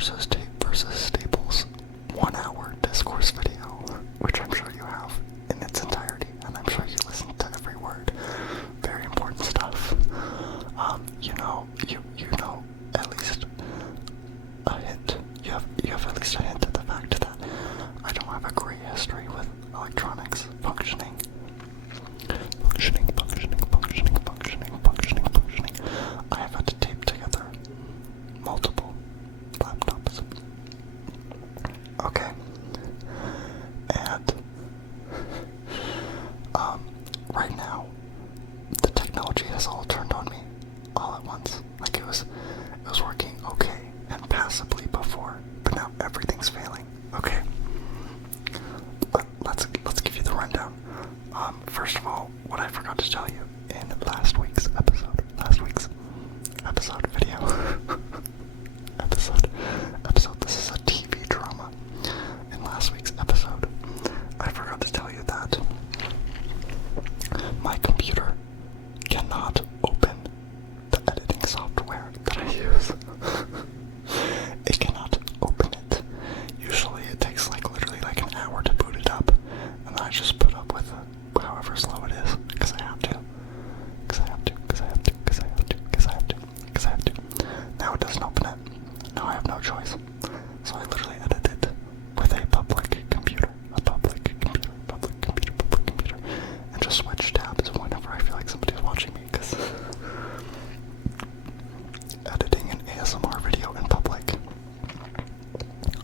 versus tape versus staples 1 hour discourse video, which I'm sure you have in its entirety, and I'm sure you listened to every word. Very important stuff. You know at least a hint. You have at least a hint of the fact that I don't have a great history with electronics functioning. I have had to tape together multiple laptops. Okay. And right now the technology has all turned on me all at once. Like it was working okay and passably before, but now everything's failing. Okay. Let's give you the rundown. First of all, what I forgot to tell you in last week's episode video. episode. This is a TV drama. In last week's episode, I forgot to tell you that my computer cannot open the editing software that I use. It cannot open it. Usually it takes literally an hour to boot it up, and I just put up with however slow it is, because I have to. Now it doesn't open it. Now I have no choice. So I literally edit it with a public computer, and just switch tabs whenever I feel like somebody's watching me, because editing an ASMR video in public.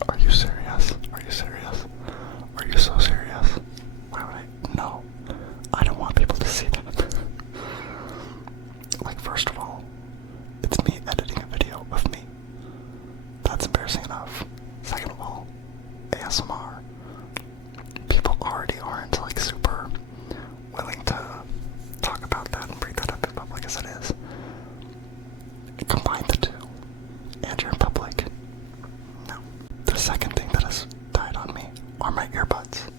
Are you serious? Are you serious? Are you so serious? Why would I? No. I don't want people to see that. First of all, it's me editing a video of me. That's embarrassing enough. Second of all, ASMR. People already aren't super willing to talk about that and bring that up in public as it is. Combine the two, and you're in public. No. The second thing that has died on me are my earbuds,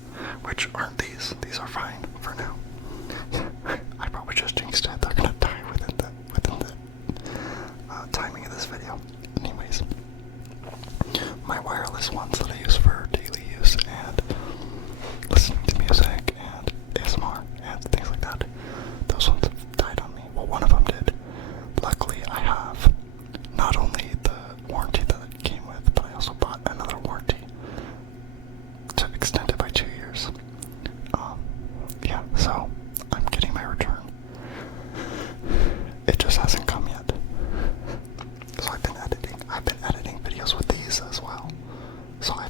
which aren't these. These are fine for now. I probably just jinxed it. They're gonna die within the timing of this video. Anyways, my wireless ones that I use for daily use and listening to music and ASMR and things like that, those ones died on me. Well, one of them did. Luckily, I have not only the warranty that it came with, but I also bought another warranty to extend it by 2 years. Yeah, so I'm getting my return. It just hasn't come yet. So I've been editing videos with these as well. So I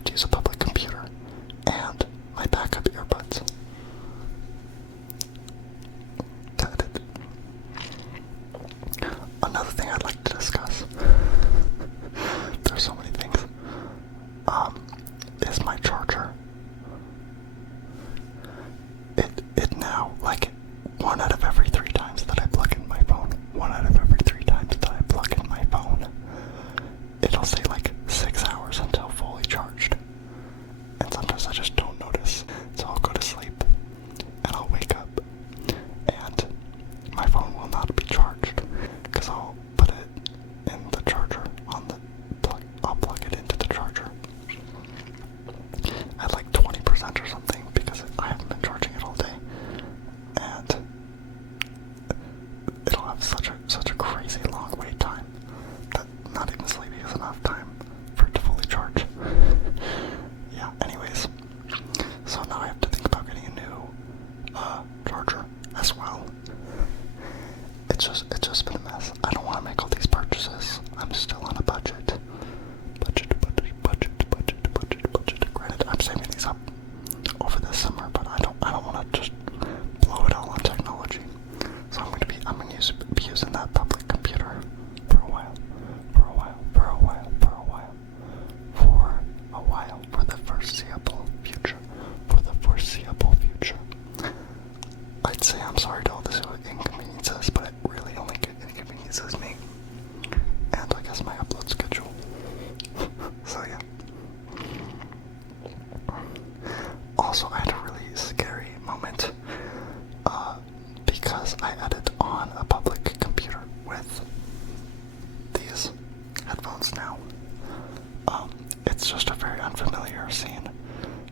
It's just a very unfamiliar scene.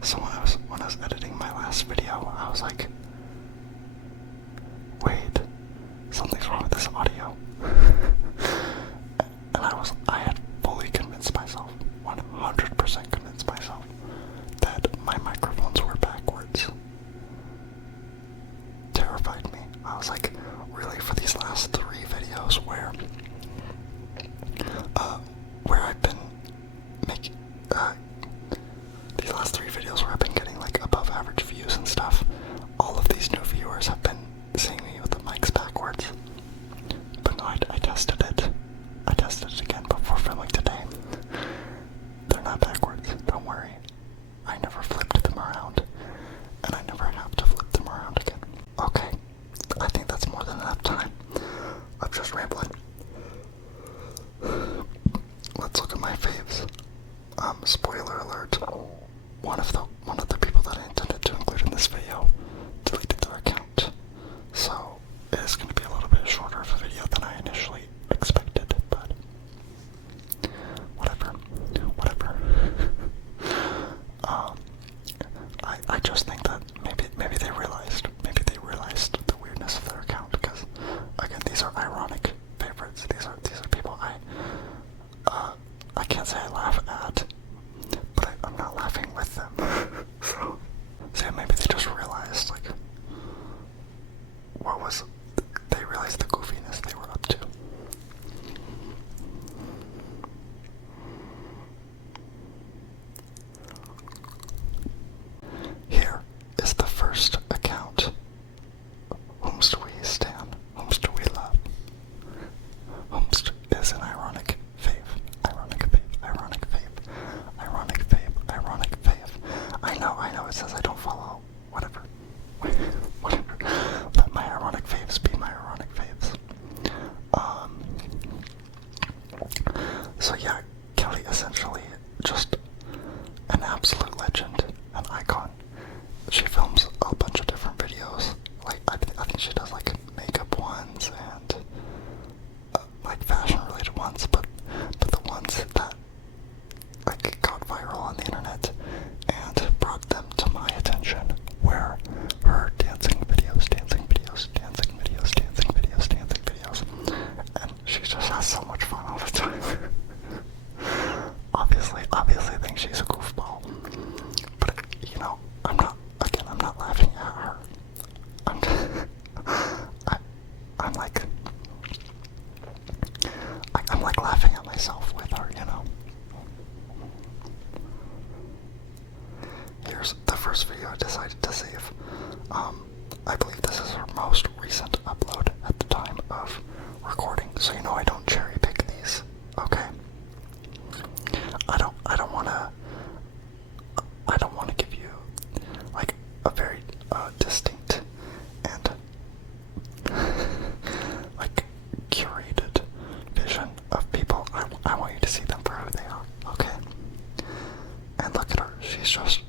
So when I was editing my last video, I was like, wait, something's wrong with this audio. And I had fully convinced myself, 100% convinced myself, that my microphones were backwards. Terrified me. I was like, really, for these last 3 videos where I've been making, these last 3 videos where I've been getting like above average views and stuff, all of these new viewers have been seeing me with the mics backwards. But no, I tested it. I tested it again before filming today. They're not backwards, don't worry. I never flipped them around, and I never have to flip them around again. Okay, I think that's more than enough time. I'm just rambling. Let's look at my faves. Spoiler alert. One of the people that I intended to include in this video deleted their account. So it is going to be a little bit shorter of a video than I initially expected, but whatever. I just think that maybe they realized the weirdness of their account, because again, these are ironic favorites. These are people I can't say I laugh at, but I'm not laughing with them. so yeah, maybe they just realized, like, they realized the goofiness they were up to. Here is the first account. Whomst we stand, whomst we love. Whomst is an ironic fave. Ironic fave, ironic fave, ironic fave, ironic fave. I know it says I don't follow. Whatever. Let my ironic faves be my ironic faves. So yeah, Kellye essentially just an absolute legend, an icon. She films a bunch of different videos. Like I think she does like makeup ones and like fashion related ones, but the ones that like got viral on the internet and brought them to my attention were her dancing videos, and she just has so much fun all the time. obviously I think she's a goofball, but you know, I'm not laughing at her. I'm like laughing at myself with her, you know. Here's the first video I decided to save. I believe this is her most recent upload at the time of recording, so you know I don't cherry pick these, okay? I don't wanna give you like a very distinct and like curated vision of people. I want you to see them for who they are, okay? And look at her. She's just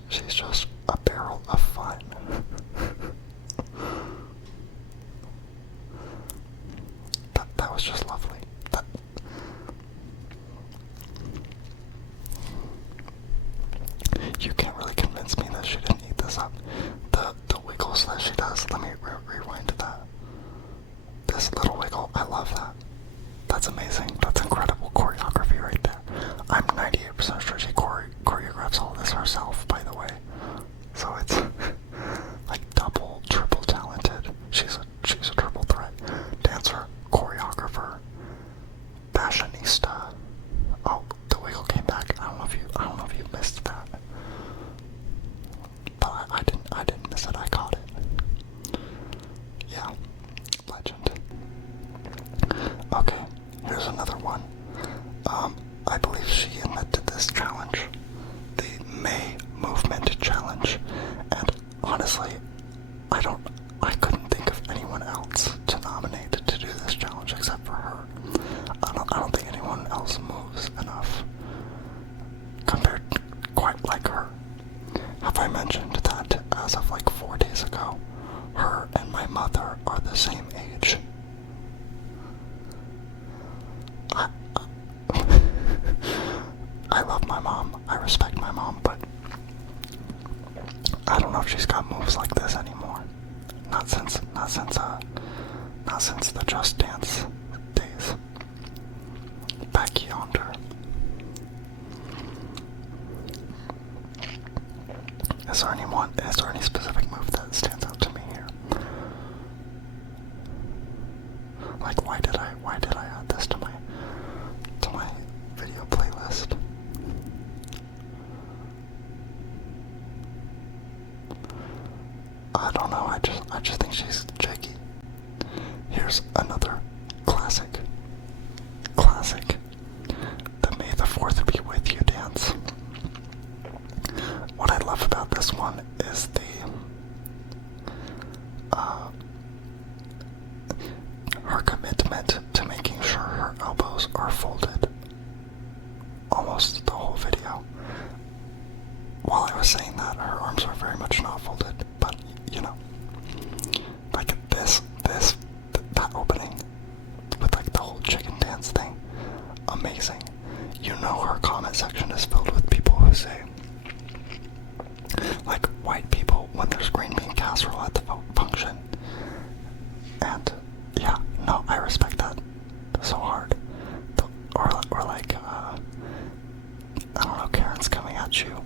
a barrel of fun. That was just lovely. You can't really convince me that she didn't eat this up. The wiggles that she does. Let me rewind to that. This little wiggle, I love that. That's amazing. That's incredible choreography right there. I'm 98% sure she choreographs all this herself, by the way. I love my mom, I respect my mom, but I don't know if she's got moves like this anymore. Not since the Just Dance days. Back yonder. Is there any specific move that stands out to me here? Like, why did I add this to my video playlist? I don't know, I just think she's jiggy. Here's another classic. The May the 4th be with you dance. What I love about this one is her commitment to making sure her elbows are folded almost the whole video. While I was saying that, her arms are very much not folded, but you know, like that opening with like the whole chicken dance thing, amazing. You know her comment section is filled with people who say, like, white people when there's green bean casserole at the function. And yeah, no, I respect that so hard. Or like, I don't know, Karen's coming at you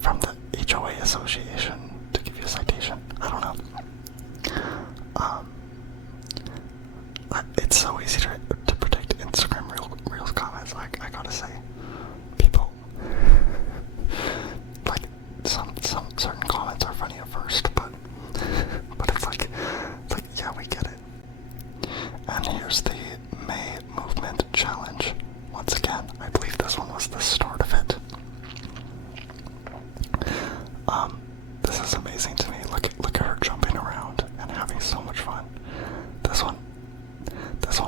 from the HOA Association to give you a citation. I don't know. It's so easy to predict Instagram Reels comments. I gotta say, people, like, some certain comments are funny at first, but it's like, yeah, we get it. And here's the May Movement Challenge. Once again, I believe this one was the start of it. This is amazing to me. Look at her jumping around and having so much fun. This one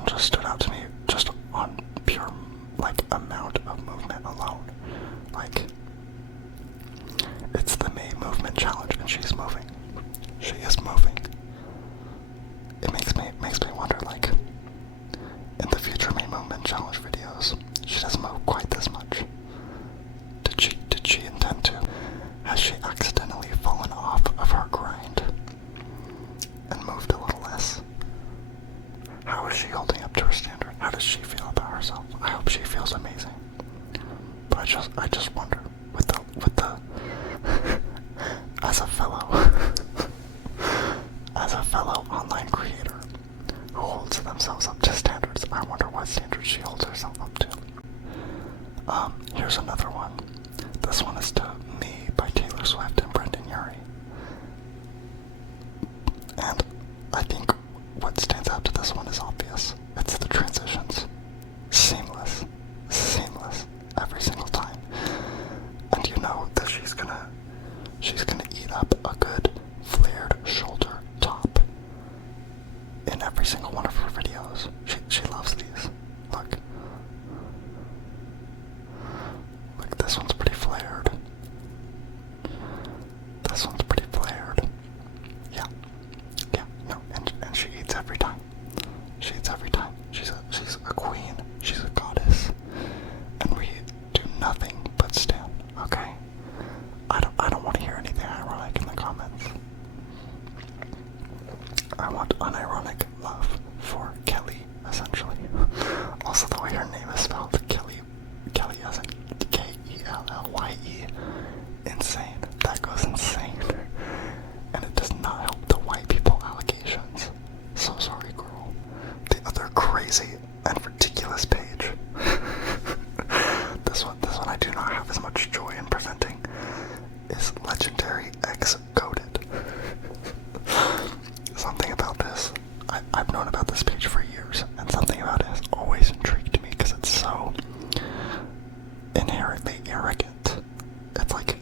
just stood out to me just on pure, like, amount of movement alone. Like, it's the May Movement Challenge and she's moving. She is moving. It makes me wonder, like, in the future May Movement Challenge videos, she doesn't move quite this much. Did she intend to? Has she accidentally fallen off of her grind and moved a little less? How is she holding up to her standard? How does she feel about herself? I hope she feels amazing. But I just wonder, with the as a fellow online creator who holds themselves up to standards, I wonder what standards she holds herself up to. Here's another one. This one is to Me by Taylor Swift and Brendan Urie. And I think what stands out to this one is obvious. It's the transitions. Seamless every single time. And you know that she's gonna eat up a good flared shoulder top in every single one of her videos. She loves these. Look, this one's pretty flared. Yeah, no, and she eats every time. She's a queen. She's a goddess. And we do nothing but stand, okay? I don't want to hear anything ironic in the comments. I want unironic love for Kellye, essentially. Also, the way her name is spelled, Kellye as in Kellye. Insane. That goes insane. And it does not help the white people allegations. So sorry, girl. The other crazy and ridiculous page. This one I do not have as much joy in presenting, is Legendary X Coded. Something about this, I've known about this page for years, and something about it has always intrigued me because it's so inherently arrogant. It's like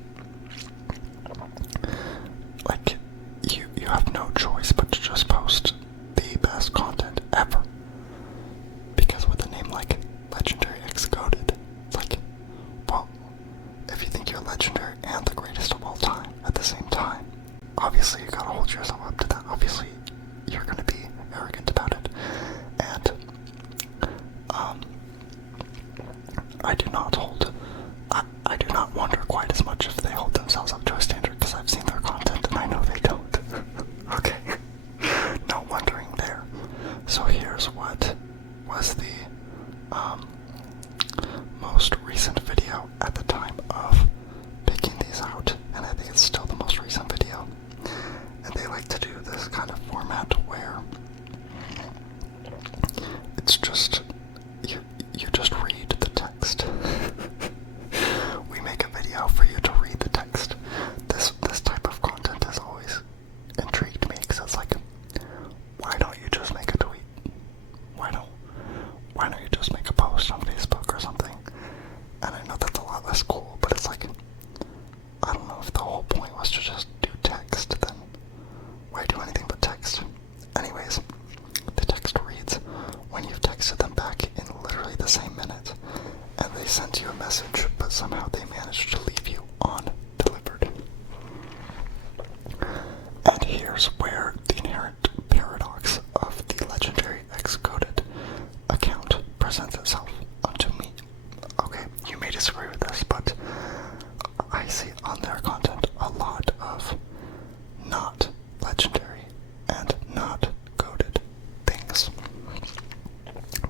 you have no choice but to just post the best content ever. Because with a name like Legendary X Coded, it's like, well, if you think you're legendary and the greatest of all time at the same time, obviously you gotta hold yourself up to that. Obviously you're gonna be arrogant about it. And I do not not hold, I do not wonder quite as much if they hold themselves up to a standard, because I've seen their content and I know they don't. Okay, no wondering there. So here's what was the most recent video at the time of picking these out, and I think it's still the most recent video. And they like to do this kind of format where it's just you just read the text. We make a video for you to read the text. This type of content has always intrigued me, because it's like, why don't you just make a tweet? Why don't you just make a post on Facebook or something? And I know that's a lot less cool, but it's like, I don't know, if the whole point was to just do text, then why do anything but text? Anyways, the text reads when you've texted them back in literally the same minute, and they sent you a message, but somehow they managed to leave you undelivered. And here's where the inherent paradox of the legendary Xcoded account presents itself unto me. Okay, you may disagree with this, but I see on their content a lot of not legendary and not coded things.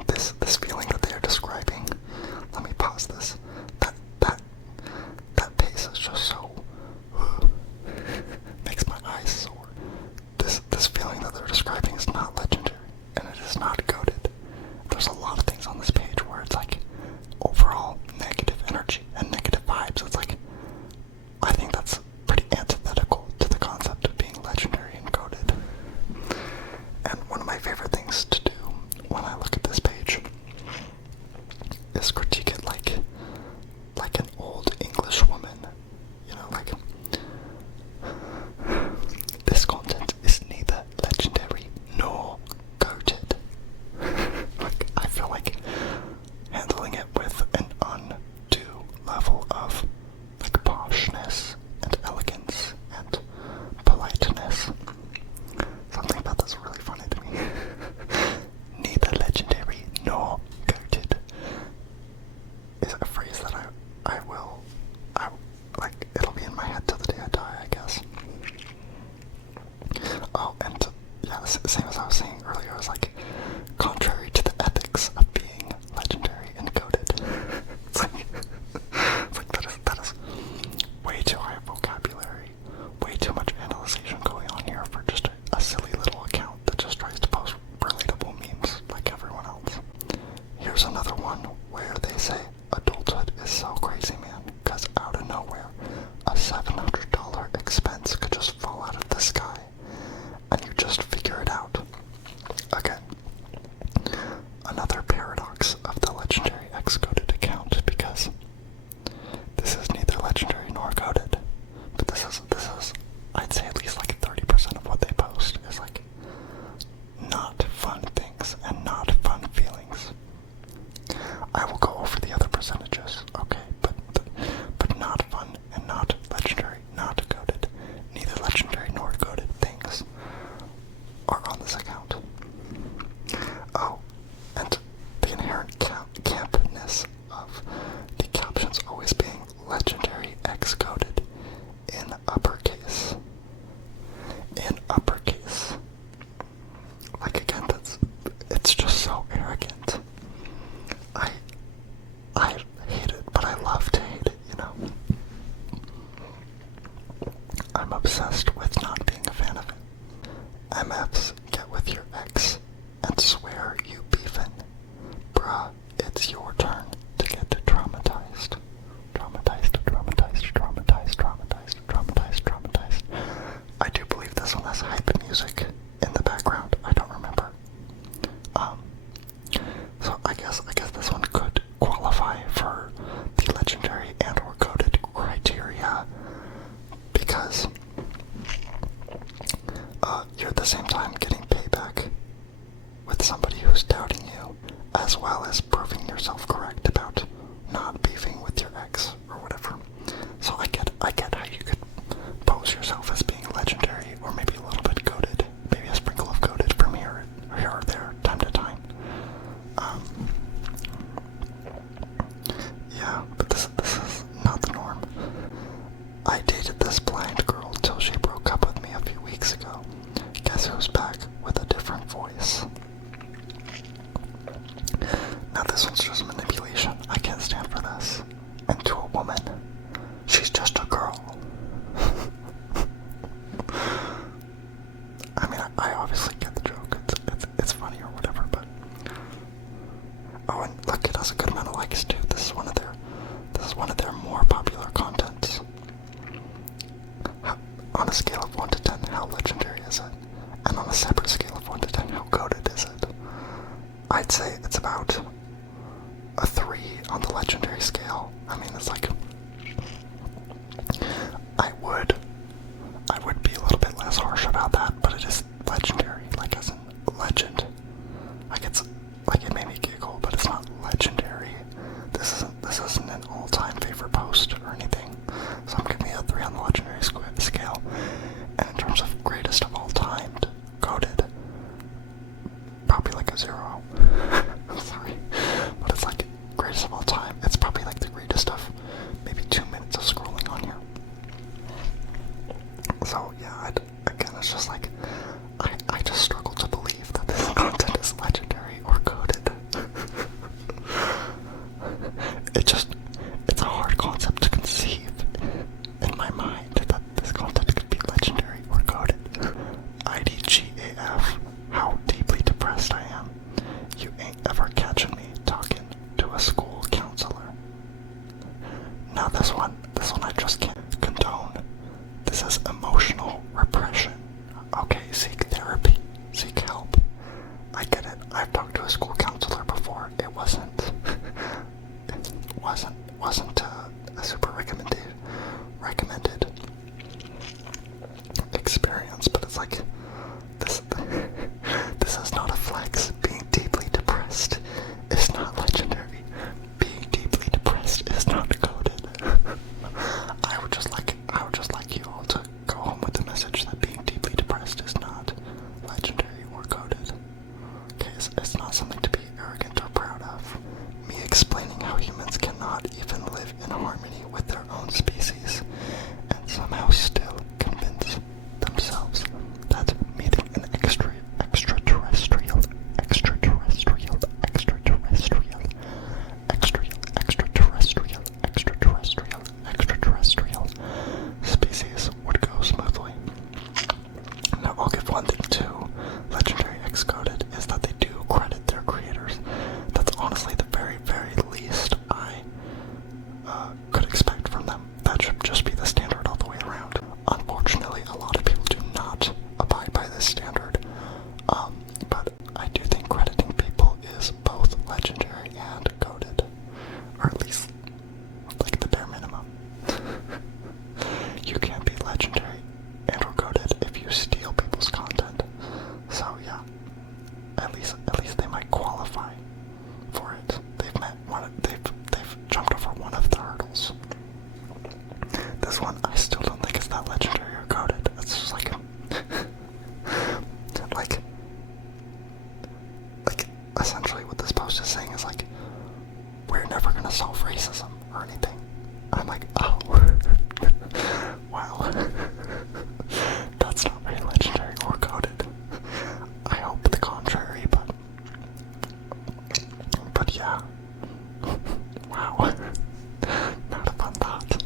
This feeling that they are describing, let me pause this, that pace is just so makes my eyes sore. This feeling that they're describing is not legendary, and it is not coded. There's a lot of things on this page where it's like overall negative energy and negative vibes. It's like, I think that's pretty antithetical to the concept of being legendary and coded. And one of my favorite things to do when I look at this page is critique it like an old English woman. You know, like, this content is neither legendary nor coded. Like, I feel like handling it with an undue level of like poshness and elegance and politeness. Something about this is really funny to me. Neither legendary nor coded is a phrase that I like, it'll be in my head till the day I die, I guess. Oh, and yeah, same as I was saying earlier, I was like, contrary to the ethics of being legendary and coded. It's like that is way too high vocabulary, way too much analyzation going on here for just a silly little account that just tries to post relatable memes like everyone else. Here's another one where they say, adulthood is so crazy, man, because out of nowhere, a $700 expense could just fall out of the sky, and you just figure it out. Again, another paradox of the legendary Xcoded account, because this is neither legendary nor coded, but this is I'd say at least like 30% of what they post is like not fun things and not fun feelings. I will go over the other percentages, okay, but not fun and not legendary, not coded, neither legendary nor coded things are on this account. Oh, and the inherent campness of the captions always being legendary Xcoded in uppercase. In uppercase. Like, again, it's just so arrogant. I hate it, but I love to hate it, you know? I'm obsessed with not being a fan of it. MFs, get with your ex and swear you beefin'. Bruh, it's your turn to get traumatized. Traumatized, traumatized, traumatized, And to a woman, she's just a girl. I mean, I obviously get the joke. It's funny or whatever, but oh, and look, it has a good amount of likes too. This is one of their more popular contents. On a scale of 1 to 10, how legendary is it? And on a separate scale of 1 to 10, how goated is it? I'd say it's about a 3 on the legendary scale. I mean, it's like I would be a little bit less harsh about that, but it is legendary, like as in legend. Like it's like it made me giggle, but it's not legendary. This isn't an all-time favorite post or anything. So I'm giving it a 3 on the legendary scale. And in terms of greatest of all time, goated, probably like a 0. I'm sorry, but it's like greatest of all time. It's probably like the greatest of maybe 2 minutes of scrolling on here. So yeah, again, it's just like I just struggle to believe that this content is legendary or coded. It's a hard concept to conceive in my mind that this content could be legendary or coded. IDGAF, how deeply depressed I am. You ain't ever catching me talking to a school counselor. Now this one I just can't condone. This is emotional repression. Okay, seek therapy, seek help. I get it. I've talked to a school counselor before. It wasn't a super recommended experience, but it's like this is not a flex. Being deeply depressed is not legendary. Being deeply depressed is not coded. I would just like you all to go home with the message that being deeply depressed is not legendary or coded. Okay, it's not something to be arrogant or proud of. Me explaining how humans cannot even live in harmony with their own species and somehow still convince themselves that meeting an extraterrestrial species would go smoothly. Now, I'll give one thing too. Legendary X-Coded is that they do credit their creators. That's honestly the very, very least I could expect from them. That should just be the standard all the way around. Unfortunately, a lot of people do not abide by this standard. But I do think crediting people is both legendary and coded. Or at least, like, the bare minimum. You can't be legendary and or coded if you steal people's content. So yeah, at least they might qualify for it. They've jumped over one of the hurdles. This one I still don't think is that legendary or coded. It's just like like essentially what this post is saying is like, we're never gonna solve racism or anything. I'm like, oh, wow, that's not very legendary or coded. I hope the contrary, but yeah, wow, not a fun thought.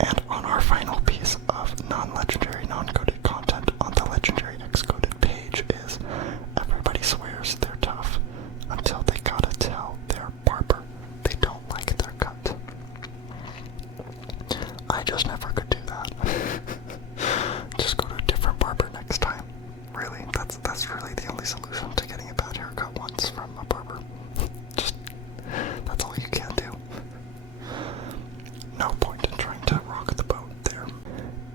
And on our final piece of non-legendary, non-coded content on the Legendary X-Coded page is, everybody swears they're tough until they gotta tell their barber they don't like their cut. I just never could do that. Just go to a different barber next time. Really, that's really the only solution to getting a bad haircut once from a barber. Just, that's all you can do. No point in trying to rock the boat there.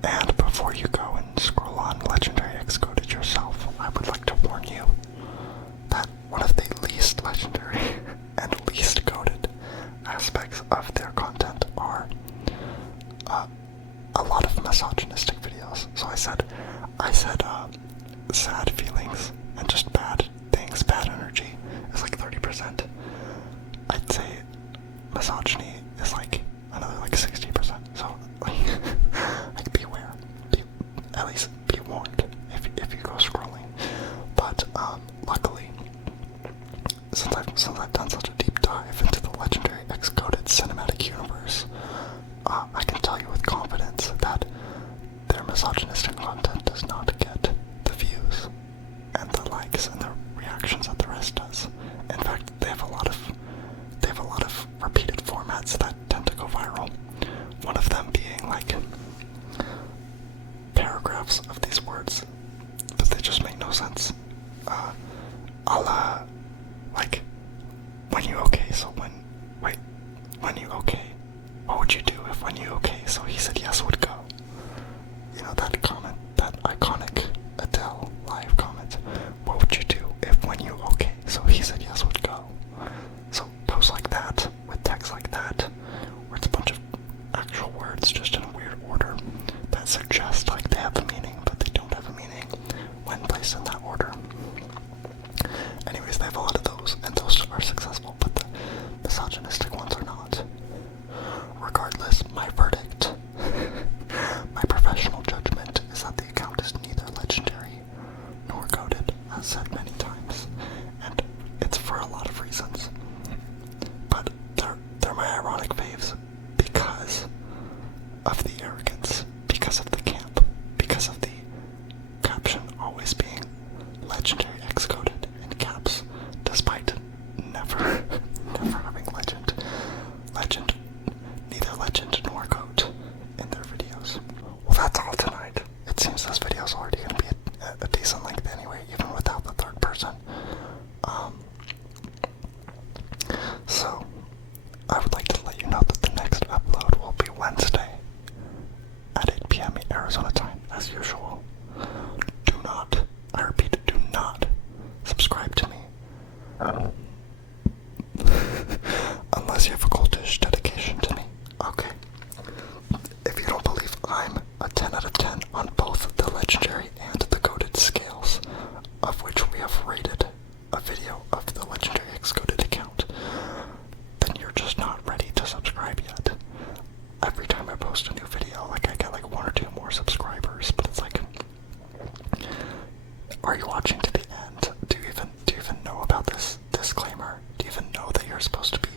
And before you go and scroll on Legendary X-Coded yourself, I would like to warn you that one of the least legendary and least coded aspects of their content are a lot of misogynistic videos. So I said sad feelings and just bad things, bad energy is like 30%. I'd say misogyny is like another like 60%. So like beware. what would you do if when you okay, so he said yes would go? You know, that comment, that iconic Adele live comment. What would you do if when you okay, so he said yes would go? So posts like that, with text like that, where it's a bunch of actual words just in a weird order that suggest like they have a meaning, but they don't have a meaning when placed in that order. Anyways, they have a lot of those, and those are successful, but the misogynistic ones are not. Regardless, my verdict, my professional judgment is that the account is neither legendary nor goated, as said many times, and it's for a lot of reasons. But they're my ironic faves because of the arrogance, because of the camp, because of the caption always being legendary X-coded in caps, despite never having neither legend nor goat in their videos. Well, that's all tonight. It seems this video is already going to be a decent length anyway, even without the third person. So, I would like to let you know that the next upload will be Wednesday at 8 p.m. Arizona time, as usual. Do not, I repeat, do not subscribe to me. Unless you have a cultish dedication to me. Okay. If you don't believe I'm a 10 out of 10 on both the legendary and the goated scales, of which we have rated a video of the legendary X-coded account, then you're just not ready to subscribe yet. Every time I post a new video, like I get like 1 or 2 more subscribers, but it's like, are you watching to the end? Do you even know about this disclaimer? Do you even know that you're supposed to be